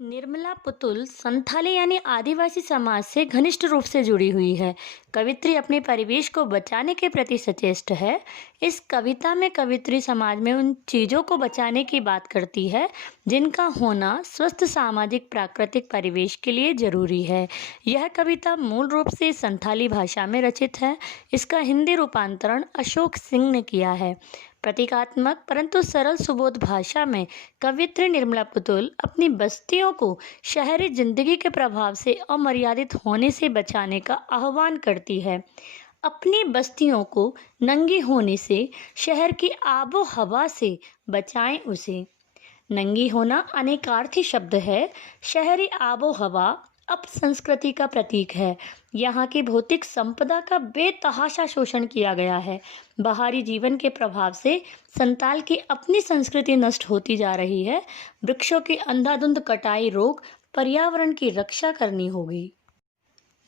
निर्मला पुतुल संथाली यानी आदिवासी समाज से घनिष्ठ रूप से जुड़ी हुई है। कवित्री अपने परिवेश को बचाने के प्रति सचेष्ट है। इस कविता में कवित्री समाज में उन चीजों को बचाने की बात करती है जिनका होना स्वस्थ सामाजिक प्राकृतिक परिवेश के लिए जरूरी है। यह कविता मूल रूप से संथाली भाषा में रचित है। इसका हिंदी रूपांतरण अशोक सिंह ने किया है। प्रतीकात्मक परंतु सरल सुबोध भाषा में कवित्री निर्मला पुतुल अपनी बस्तियों को शहरी जिंदगी के प्रभाव से अमर्यादित होने से बचाने का आह्वान करती है। अपनी बस्तियों को नंगी होने से, शहर की आबो हवा से बचाएं उसे। नंगी होना अनेकार्थी शब्द है। शहरी आबो हवा अपसंस्कृति का प्रतीक है। यहाँ की भौतिक संपदा का बेतहाशा शोषण किया गया है। बाहरी जीवन के प्रभाव से संताल की अपनी संस्कृति नष्ट होती जा रही है। वृक्षों की अंधाधुंध कटाई रोक पर्यावरण की रक्षा करनी होगी।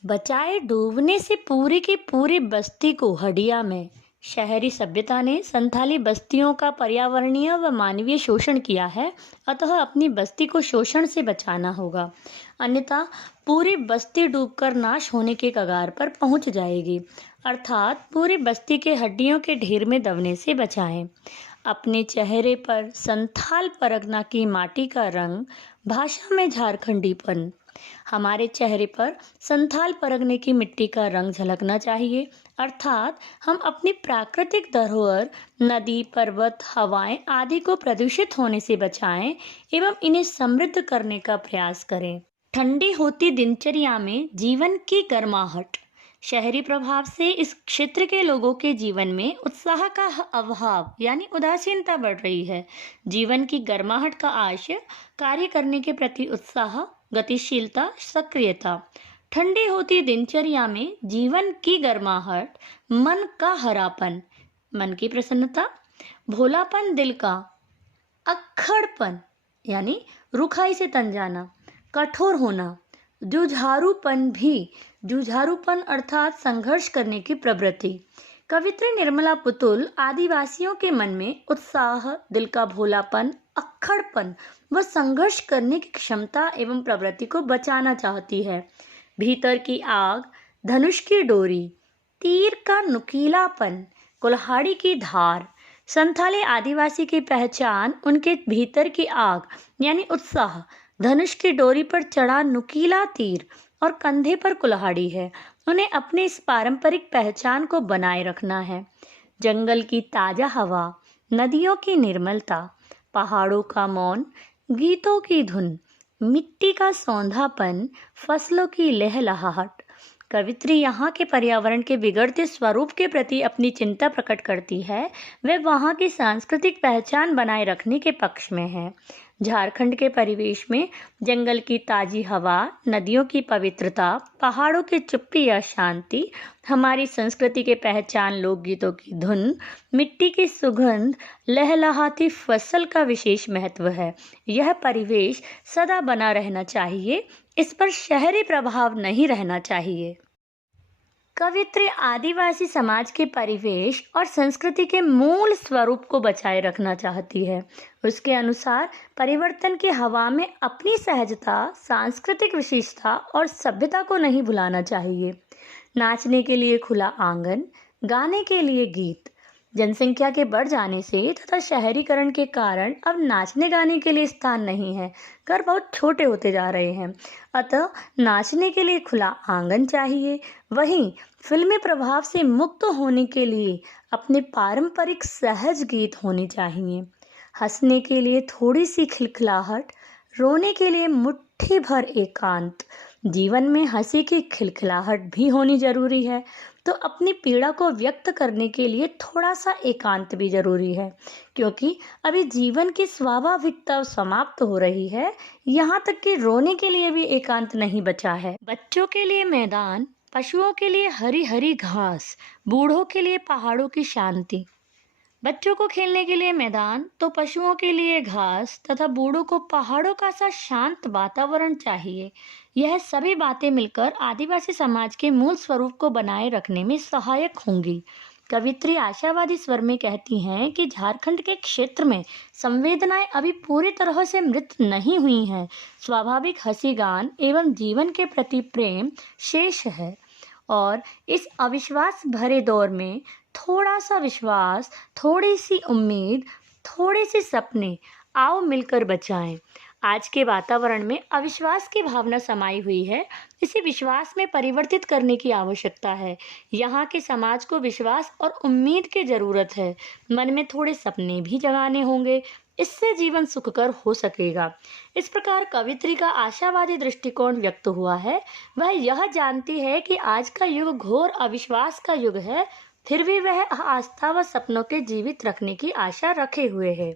बचाए डूबने से पूरी की पूरी बस्ती को हडिया में। शहरी सभ्यता ने संथाली बस्तियों का पर्यावरणीय व मानवीय शोषण किया है, अतः अपनी बस्ती को शोषण से बचाना होगा, अन्यथा पूरी बस्ती डूबकर नाश होने के कगार पर पहुंच जाएगी। अर्थात पूरी बस्ती के हड्डियों के ढेर में दबने से बचाएं। अपने चेहरे पर संथाल परगना की माटी का रंग, भाषा में झारखंडीपन। हमारे चेहरे पर संथाल परगने की मिट्टी का रंग झलकना चाहिए, अर्थात हम अपनी प्राकृतिक धरोहर नदी, पर्वत, हवाएं आदि को प्रदूषित होने से बचाएं एवं इन्हें समृद्ध करने का प्रयास करें। ठंडी होती दिनचर्या में जीवन की गर्माहट। शहरी प्रभाव से इस क्षेत्र के लोगों के जीवन में उत्साह का अभाव यानी उदासीनता बढ़ रही है। जीवन की गर्माहट का आशय कार्य करने के प्रति उत्साह, गतिशीलता, सक्रियता। ठंडी होती दिनचर्या में जीवन की गर्माहट, मन का हरापन, मन की प्रसन्नता, भोलापन दिल का, अक्खड़पन यानी रुखाई से तन जाना, कठोर होना, जूझारूपन अर्थात संघर्ष करने की प्रवृत्ति। कवित्री निर्मला पुतुल आदिवासियों के मन में उत्साह, दिल का भोलापन, अक्खड़पन व संघर्ष करने की क्षमता एवं प्रवृत्ति को बचाना चाहती है। भीतर की आग, धनुष की डोरी, तीर का नुकीलापन, कुल्हाड़ी की धार। संथाली आदिवासी की पहचान उनके भीतर की आग यानी उत्साह, धनुष की डोरी पर चढ़ा नुकीला तीर और कंधे पर कुल्हाड़ी है। उन्हें अपनी इस पारंपरिक पहचान को बनाए रखना है। जंगल की ताजा हवा, नदियों की निर्मलता, पहाड़ों का मौन, गीतों की धुन, मिट्टी का सौंधापन, फसलों की लहलहाहट। कवित्री यहाँ के पर्यावरण के बिगड़ते स्वरूप के प्रति अपनी चिंता प्रकट करती है। वे वहाँ की सांस्कृतिक पहचान बनाए रखने के पक्ष में है। झारखंड के परिवेश में जंगल की ताजी हवा, नदियों की पवित्रता, पहाड़ों की चुप्पी या शांति, हमारी संस्कृति के पहचान लोकगीतों की धुन, मिट्टी की सुगंध, लहलहाती फसल का विशेष महत्व है। यह परिवेश सदा बना रहना चाहिए, इस पर शहरी प्रभाव नहीं रहना चाहिए। कवित्री आदिवासी समाज के परिवेश और संस्कृति के मूल स्वरूप को बचाए रखना चाहती है। उसके अनुसार परिवर्तन की हवा में अपनी सहजता, सांस्कृतिक विशेषता और सभ्यता को नहीं भुलाना चाहिए। नाचने के लिए खुला आंगन, गाने के लिए गीत। जनसंख्या के बढ़ जाने से तथा शहरीकरण के कारण अब नाचने गाने के लिए स्थान नहीं है। घर बहुत छोटे होते जा रहे हैं, अतः नाचने के लिए खुला आंगन चाहिए। वहीं फिल्मी प्रभाव से मुक्त होने के लिए अपने पारंपरिक सहज गीत होने चाहिए। हंसने के लिए थोड़ी सी खिलखिलाहट, रोने के लिए मुट्ठी भर एकांत। जीवन में हंसी की खिलखिलाहट भी होनी जरूरी है, तो अपनी पीड़ा को व्यक्त करने के लिए थोड़ा सा एकांत भी जरूरी है, क्योंकि अभी जीवन की स्वाभाविकता समाप्त हो रही है। यहाँ तक कि रोने के लिए भी एकांत नहीं बचा है। बच्चों के लिए मैदान, पशुओं के लिए हरी हरी घास, बूढ़ों के लिए पहाड़ों की शांति। बच्चों को खेलने के लिए मैदान तो पशुओं के लिए घास तथा बूढ़ों को पहाड़ों का सा शांत वातावरण चाहिए। यह सभी बातें मिलकर आदिवासी समाज के मूल स्वरूप को बनाए रखने में सहायक होंगी। कवित्री आशावादी स्वर में कहती हैं कि झारखंड के क्षेत्र में संवेदनाएं अभी पूरी तरह से मृत नहीं हुई हैं। स्वाभाविक हंसी गान एवं जीवन के प्रति प्रेम शेष है और इस अविश्वास भरे दौर में थोड़ा सा विश्वास, थोड़ी सी उम्मीद, थोड़े से सपने, आओ मिलकर बचाएं। आज के वातावरण में अविश्वास की भावना समाई हुई है। इसे विश्वास में परिवर्तित करने की आवश्यकता है। यहाँ के समाज को विश्वास और उम्मीद की जरूरत है। मन में थोड़े सपने भी जगाने होंगे, इससे जीवन सुखकर हो सकेगा। इस प्रकार कवित्री का आशावादी दृष्टिकोण व्यक्त हुआ है। वह यह जानती है कि आज का युग घोर अविश्वास का युग है, फिर भी वह आस्था व सपनों के जीवित रखने की आशा रखे हुए है।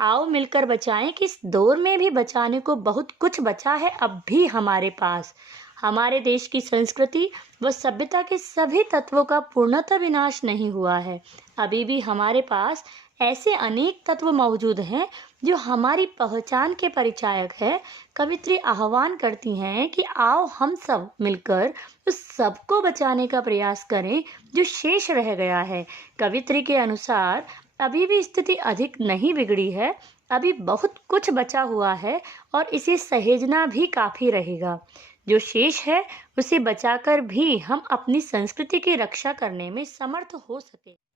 आओ मिलकर बचाएं कि इस दौर में भी बचाने को बहुत कुछ बचा है अब भी हमारे पास। हमारे देश की संस्कृति व सभ्यता के सभी तत्वों का पूर्णतः विनाश नहीं हुआ है। अभी भी हमारे पास ऐसे अनेक तत्व मौजूद हैं जो हमारी पहचान के परिचायक है। कवित्री आह्वान करती हैं कि आओ हम सब मिलकर उस सबको बचाने का प्रयास करें जो शेष रह गया है। कवित्री के अनुसार अभी भी स्थिति अधिक नहीं बिगड़ी है, अभी बहुत कुछ बचा हुआ है और इसे सहेजना भी काफी रहेगा। जो शेष है उसे बचाकर भी हम अपनी संस्कृति की रक्षा करने में समर्थ हो सके।